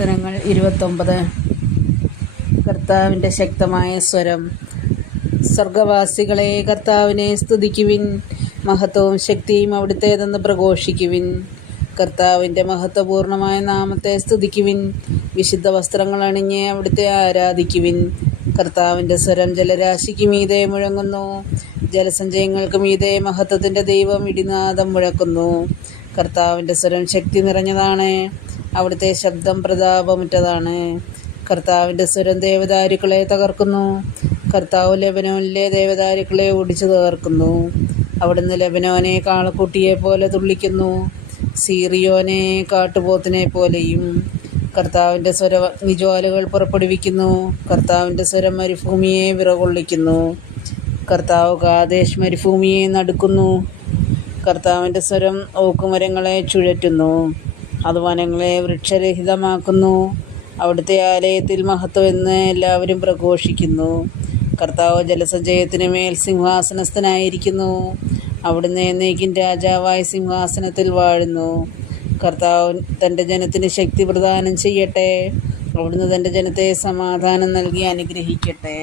വചനങ്ങൾ 29. കർത്താവിൻ്റെ ശക്തമായ സ്വരം. സ്വർഗവാസികളെ, കർത്താവിനെ സ്തുതിക്കുവിൻ. മഹത്വവും ശക്തിയും അവിടുത്തേതെന്ന് പ്രഘോഷിക്കുവിൻ. കർത്താവിൻ്റെ മഹത്വപൂർണമായ നാമത്തെ സ്തുതിക്കുവിൻ. വിശുദ്ധ വസ്ത്രങ്ങൾ അണിഞ്ഞ് അവിടുത്തെ ആരാധിക്കുവിൻ. കർത്താവിൻ്റെ സ്വരം ജലരാശിക്ക് മീതെ മുഴങ്ങുന്നു. ജലസഞ്ചയങ്ങൾക്ക് മീതെ മഹത്വത്തിൻ്റെ ദൈവം ഇടിനാദം മുഴക്കുന്നു. കർത്താവിൻ്റെ സ്വരം ശക്തി നിറഞ്ഞതാണ്. അവിടുത്തെ ശബ്ദം പ്രതാപമുറ്റതാണ്. കർത്താവിൻ്റെ സ്വരം ദേവദാരുക്കളെ തകർക്കുന്നു. കർത്താവ് ലെബനോനിലെ ദേവദാരുക്കളെ ഓടിച്ചു തകർക്കുന്നു. അവിടുന്ന് ലെബനോനെ കാളക്കുട്ടിയെ പോലെ തുള്ളിക്കുന്നു, സീറിയോനെ കാട്ടുപോത്തിനെ പോലെയും. കർത്താവിൻ്റെ സ്വരം അഗ്നിജ്വാലകൾ പുറപ്പെടുവിക്കുന്നു. കർത്താവിൻ്റെ സ്വരം മരുഭൂമിയെ വിറകൊള്ളിക്കുന്നു. കർത്താവ് കാദേശ് മരുഭൂമിയെ നടുക്കുന്നു. കർത്താവിൻ്റെ സ്വരം ഓക്കുമരങ്ങളെ ചുഴറ്റുന്നു. അത് വനങ്ങളെ വൃക്ഷരഹിതമാക്കുന്നു. അവിടുത്തെ ആലയത്തിൽ മഹത്വം എന്ന് എല്ലാവരും പ്രഘോഷിക്കുന്നു. കർത്താവ് ജലസഞ്ചയത്തിന് മേൽ സിംഹാസനസ്ഥനായിരിക്കുന്നു. അവിടുന്ന് എന്നേക്കും രാജാവായി സിംഹാസനത്തിൽ വാഴുന്നു. കർത്താവ് തൻ്റെ ജനത്തിന് ശക്തി പ്രദാനം ചെയ്യട്ടെ. അവിടുന്ന് തൻ്റെ ജനത്തെ സമാധാനം നൽകി അനുഗ്രഹിക്കട്ടെ.